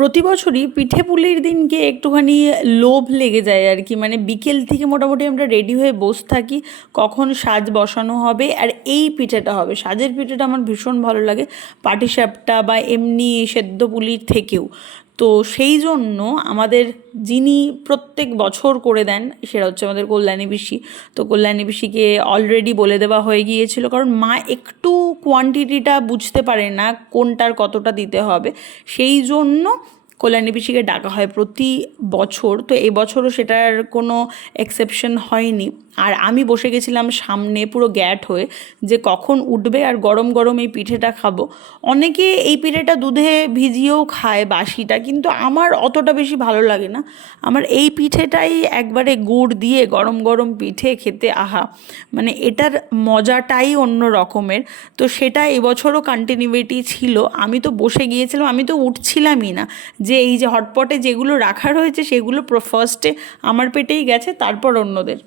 প্রতি বছরই পিঠে পুলির দিনকে একটুখানি লোভ লেগে যায় আর কি, মানে বিকেল থেকে মোটামুটি আমরা রেডি হয়ে বসে থাকি কখন সাজ বসানো হবে আর এই পিঠেটা হবে। সাজের পিঠেটা আমার ভীষণ ভালো লাগে, পাটিসাপটা বা এমনি সেদ্ধ পুলির থেকেও। তো সেই জন্য আমাদের যিনি প্রত্যেক বছর করে দেন সেটা হচ্ছে আমাদের কল্যাণী পিসি। তো কল্যাণী পিসিকে অলরেডি বলে দেওয়া হয়ে গিয়েছিল, কারণ মা একটু কোয়ান্টিটিটা বুঝতে পারে না কোনটার কতটা দিতে হবে, সেই জন্য কল্যাণী পিসিকে ডাকা হয় প্রতি বছর। তো এই বছরও সেটার কোনো এক্সেপশন হয়নি। আর আমি বসে গেছিলাম সামনে পুরো গ্যাট হয়ে, যে কখন উঠবে আর গরম গরম এই পিঠেটা খাবো। অনেকে এই পিঠেটা দুধে ভিজিয়েও খায় বাসিটা, কিন্তু আমার অতটা বেশি ভালো লাগে না। আমার এই পিঠেটাই একবারে গুড় দিয়ে গরম গরম পিঠে খেতে আহা, মানে এটার মজাটাই অন্য রকমের। তো সেটা এবছরও কন্টিনিউইটি ছিল। আমি তো বসে গিয়েছিলাম, আমি তো উঠছিলামই না, যে এই যে হটপটে যেগুলো রাখা রয়েছে সেগুলো ফার্স্টে আমার পেটেই গেছে, তারপর অন্যদের।